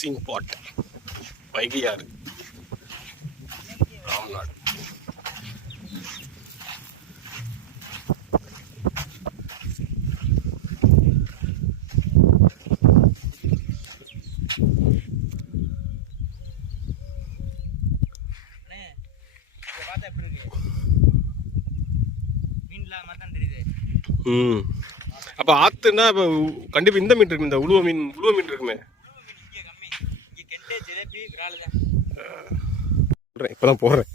Phishing பாட் வைகையாறு ராம்நாடு. அப்ப ஆத்துனா இப்ப கண்டிப்பா இந்த மீன் இருக்கு, இந்த உழுவ மீன் இருக்குமே. இப்பதான் போறேன்.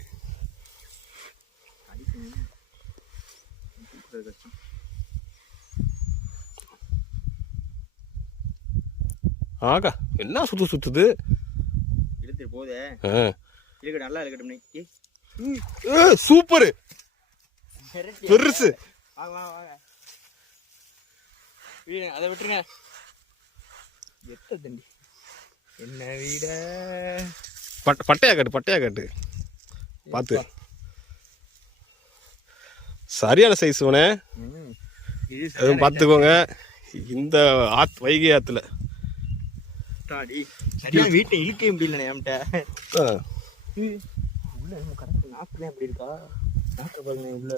ஆகா என்ன சுத்துது இழுத்துட்டு போதே. நல்லா இருக்கட்டும். சூப்பர் பெருசு. அதை விட்டுருங்க. என்ன வீட பட்டையா காட்டு பார்த்து. சரியான சைஸ் உனே பார்த்துக்கோங்க. இந்த வைகை ஆத்துல சரியான வீட்டை இழுக்க முடியல. என்கிட்ட உள்ள கரெக்ட் நாக்குதான் எப்படி இருக்கா? நாக்க பாருங்க உள்ள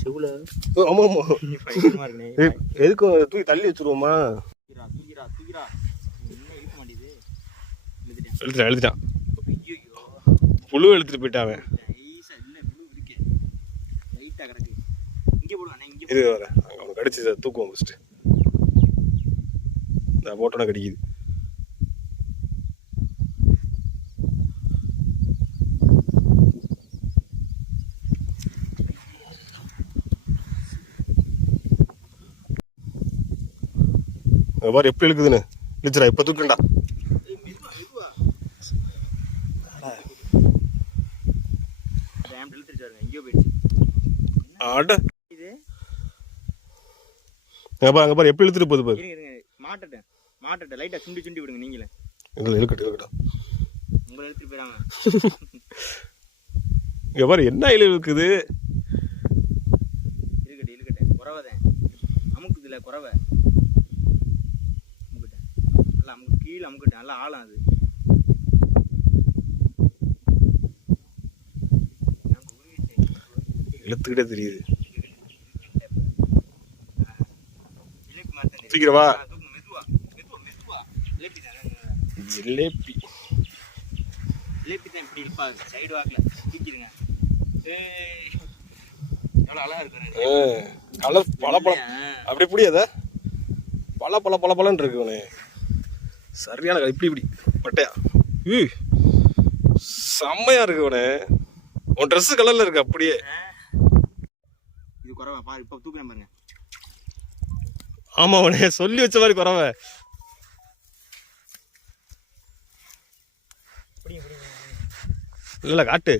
செவுல. ஆமா எதுக்கும் தூக்கி தள்ளி வச்சிருவோமா? எழுதிட்டான் புழு எழுத்துட்டு போயிட்டான். இது வர அவனுக்கு கடிச்சு தூக்குவோம் ஃபர்ஸ்ட். இந்த போட்டோட கடிக்குது. பாரு எப்படி இழுக்குதுன்னு. இழுச்சுடா இப்ப தூக்குண்டா. அங்க பாரு எப்படி இழுத்துட்டு போகுது பாரு. மாட்டட்ட லைட்டா சுண்டி விடுங்க. நீங்களே இழுக்கட்டும். உங்களை இழுத்துட்டு போயிடாம. இங்க பாரு என்ன இழுக்குது. இழுக்கட்டேன் குறவதான் அமுக்குதுல குறவை. நல்லா அமுக்கு கீழே அமுக்கிட்டேன். நல்லா ஆழம் அது. இழுத்துக்கிட்டே தெரியுது. தூக்கிறவா? ஜிலேபி தான் இப்படி இருப்பா. சைடு வாக்குல தூக்கிடுங்க. எவ்வளோ அழகா இருக்கு. கலர் பழப்பழம் அப்படி புரியாத பழன்னு இருக்கு உனே. சரியான இப்படி பட்டையா செம்மையா இருக்கு உனே. உன் ட்ரெஸ் கலர்ல இருக்கு அப்படியே. இது குறவை பாரு. இப்ப தூக்குறேன் பாருங்க. ஆமா உனே சொல்லி வச்ச மாதிரி குறவை. இல்ல காட்டு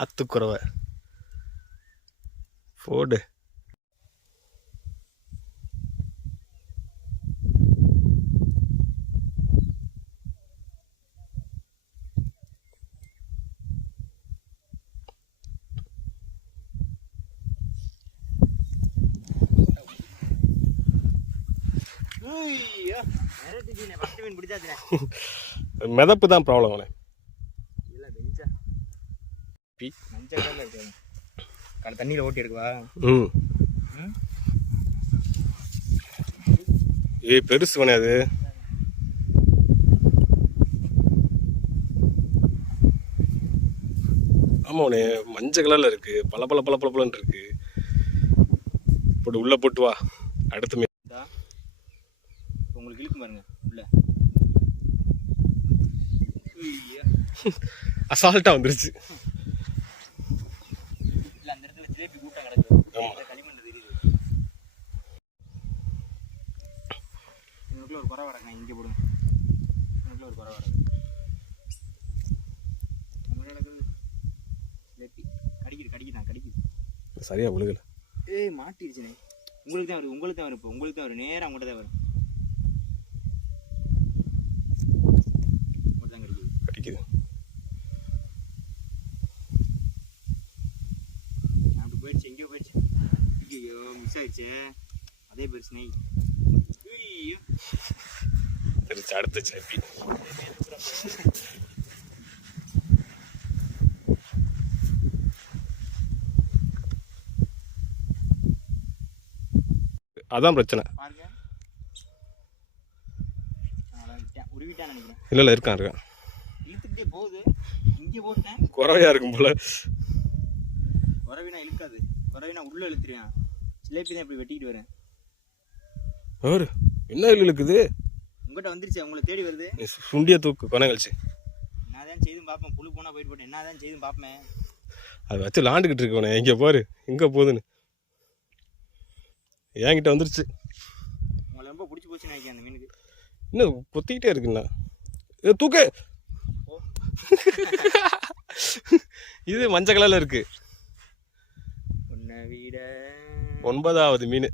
ஆத்து குறவை போடு. மிதப்பு தான் ப்ராப்ளம். தண்ணியில ஓட்டி எடுக்குவா. பெருசு வேணே அது. ஆமா உனே மஞ்சள் கலர்ல இருக்கு. பல இருக்கு. போட்டு உள்ள போட்டு வா. அடுத்து உங்களுக்கு இழுக்கு பாருங்க உள்ள. அசால்ட்டா வந்துருச்சு. இல்ல அந்த இடத்துல ஜிலேபி கூட்டம் கிடக்கு. களிமண்ல தெரியுது. இதுக்குள்ள ஒரு குறை வரங்க. இங்க போடுங்க. இதுக்குள்ள ஒரு குறை வரங்க. ஜிலேபி கடிக்குது. சரியா விழுகல. மாட்டிருச்சுனே. உங்களுக்கு தான் வரும். இப்போ உங்களுக்கு தான் வரும். நேரா உங்கள்கிட்ட தான் வரும். கடிக்குது. அப்படி போயிடுச்சு. எங்கேயோ போயிடுச்சு. ஐயோ மிஸ் ஆயிடுச்சு. அதே பெருசு நெய். ஐயோ திருச்சி அடுத்த ஜிலேபி. அதான் பிரச்சனை. பாருங்க உருவிட்டான்னு நினைக்கிறேன். இல்லை இருக்கான் இழுத்துக்கிட்டே போகுது. இங்கே போட்டேன் குறவையா இருக்கும் போல. குறவினா இழுக்காது, குறவினா உள்ள இழுத்துருவேன். ஜிலேபி தான் இப்படி வெட்டிக்கிட்டு வரேன். என்ன இழுக்குது உங்கள்கிட்ட வந்துருச்சு, உங்களை தேடி வருது. சுண்டிய தூக்கு கொனை கழிச்சு. நான் தான் செய்தும் பார்ப்பேன், புழு போனால் போயிட்டு போட்டேன். என்ன தான் செய்தும் பார்ப்பேன். அதை வச்சு லாண்டுக்கிட்டு இருக்கவனே எங்கே பாரு எங்கே போகுதுன்னு. என்கிட்ட வந்துருச்சு. உங்களை ரொம்ப பிடிச்சி போச்சுன்னு நினைக்கிறேன் அந்த மீனுக்கு. இன்னும் கொத்திக்கிட்டே இருக்குண்ணா. இது தூக்கு. இது மஞ்சள் கலர்ல இருக்கு. உன்னை விட 9வது மீன்.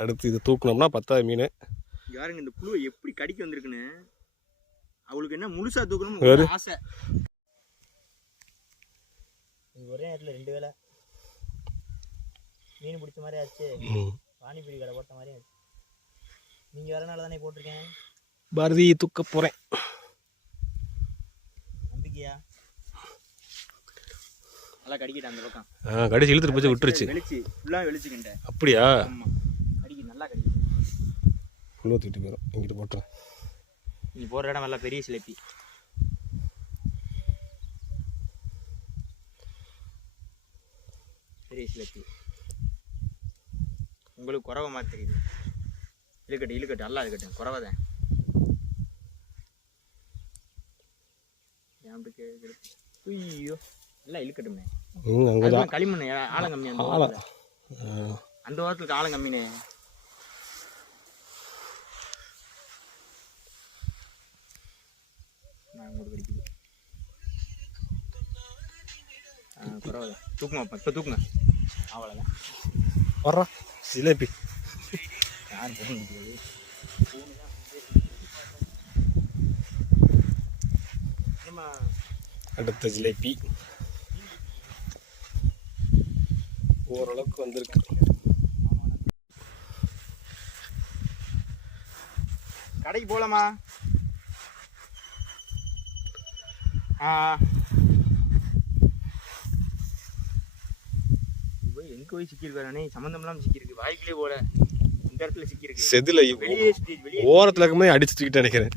அடுத்து இது தூக்கணும்னா 10வது மீன். யாருங்க இந்த புழுவை எப்படி கடிக்க வந்திருக்குன்னு. அவளுக்கு என்ன முழுசா தூக்கணும் ஆசை. ஒரே நேரத்தில் 2 வேலை மீன் பிடிச்ச மாதிரி ஆச்சு. பானிபூரி கடை போட்ட மாதிரி ஆச்சு. நீங்கள் வரனால தானே போட்டிருக்கேன். பாரதி தூக்க போகிறேன். நம்பிக்கையா? நல்லா கடிக்கிட்டேன் அந்த பக்கம். கடிச்சு இழுத்துட்டு போச்சு விட்டுருச்சு. வெளிச்சு ஃபுல்லாக வெளிச்சுக்கிட்டேன். அப்படியா? ஆமாம் கடிக்கு நல்லா கடிக்கு. ஃபுல்லாக தூக்கிட்டு போயிடும். இங்கிட்டு போட்டுறேன். நீ போடுற இடம் நல்லா பெரிய சிலேபி. பெரிய சிலேபி. உங்களுக்கு குறவை மாதிரி தெரியுது. இழுக்கட்டும் நல்லா இருக்கட்டும். குறவை தான். ஐயோ நல்லா இழுக்கட்டுமே. களிமண் ஆழம் கம்மி. அந்த வாரத்துக்கு ஆழம் கம்மினே. குறவை தூக்குமா இப்போ தூக்குங்க. அவ்வளோதான் வர்றா ஜிலேபி. யாரும் போக முடியாது. அடுத்த ஜிலேபி ஓரளவுக்கு வந்திருக்கு. கடைக்கு போகலாமா? எங்க போய் சிக்கிருக்கானே. சம்மந்தம் இல்லாமல் சிக்கிருக்கு. வாய்க்குள்ளே போல இந்த இடத்துல சிக்கிருக்கு. செதில ஓரத்துல இருக்கும்போது அடிச்சுட்டு நினைக்கிறேன்.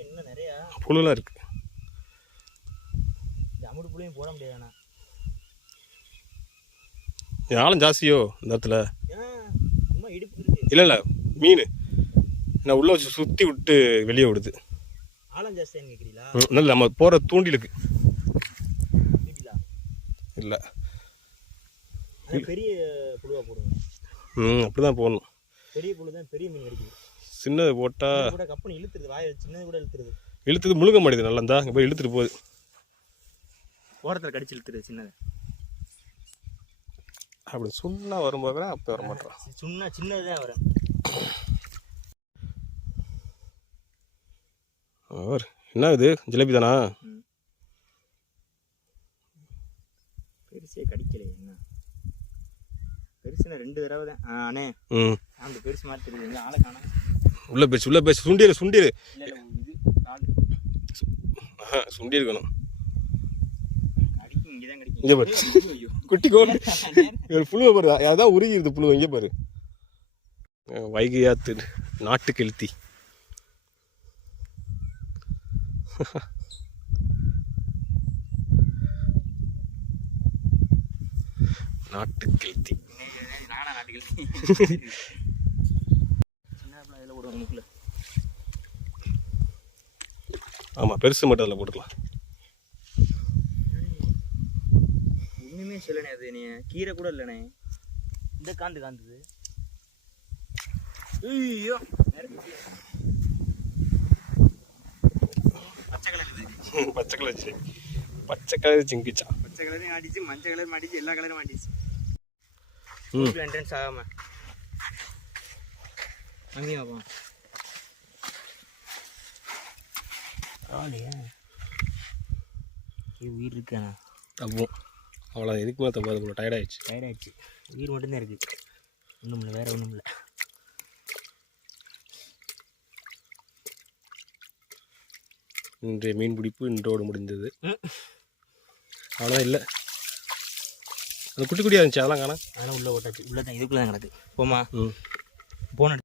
இன்னும் நிறையா புழுலாம் இருக்கு. இந்த அமுடு புளியும் போட முடியாதுண்ணா. ஆழம் ஜாஸ்தியோ இந்த இடத்துல? சும்மா இடுப்பு இருக்கு. இல்லை மீன் நான் உள்ள வச்சு சுற்றி விட்டு வெளியே விடுது. ஆழம் ஜாஸ்தியான்னு கேட்குறீங்களா? இல்லை நம்ம போகிற தூண்டிலுக்கு இல்லை. பெரிய புழுவா போடுங்க. அப்படிதான் போடணும். பெரிய புழு தான் பெரிய மீன் கிடைக்குது. சின்னது போட்டால் கூட கப்பனி இழுத்துருது. வாயை சின்னது கூட இழுத்துருது. இழுத்துது முழுக மாட்டேது. நல்லா இருந்தா இங்கே போய் இழுத்துட்டு போகுது. ஓரத்தில் கடிச்சு இழுத்துருது சின்னது. அப்படி சுண்ணா வரும்போது அப்போ வர மாட்டேறான். சின்னது தான் வரும். என்ன இது ஜிலேபி தானா? பெருசே கடிக்கல. என்ன பெருசுனா 2 தடவை தான். அண்ணே அந்த பெருசு மாதிரி தெரியுது. எங்க ஆளை காணோம். உள்ள பேசு சுண்டிரு. இது சுண்டி இருக்கணும். கடிக்கும். இங்கே தான் கடிக்கும். குட்டி கோடு புழுவை பாரு. அதான் உருகிருது புழு. இங்கே பாரு. வைகையாத்து நாட்டு கெளுத்தி. நாட்டு கெளுத்தி. நானா நாட்டு கெளுத்தி? சின்ன போடுவாங்க முக்கில். ஆமாம் பெருசு மட்டும் அதில் போட்டுக்கலாம். ஒன்றுமே சொல்லணே. அது நீ கீரை கூட இல்லைண்ணே. இந்த காந்துது. ஐயோ பச்சை கலர். இது பச்சை கலர் பச்சை கலர் சிங்கிச்சா. பச்சை கலரையும் மாட்டிச்சு, மஞ்சள் கலர் மாட்டிச்சு, எல்லா கலரும் மாட்டிச்சு. என்ட்ரன்ஸ் ஆகாம அங்கேயும் வைப்போம். பரவாயில்லையே, இது உயிர் இருக்காண்ணா. தப்போம் அவ்வளோ, எதுக்கு மேலே தப்பாது போல, டயர்டாகிடுச்சு. டயர்டாகிடுச்சு. உயிர் மட்டும்தான் இருக்குது, ஒன்றும் இல்லை, வேறு ஒன்றும் இல்லை. இன்றைய மீன் பிடிப்பு இன்றோடு முடிந்தது. அவ்வளோதான். இல்லை அந்த குட்டி குட்டியாக இருந்துச்சு, அதெல்லாம் காணா. அதெல்லாம் உள்ளே ஓட்டாச்சு. உள்ளே தான், இதுக்குள்ளே தான் கிடக்கு. போமா ம் போன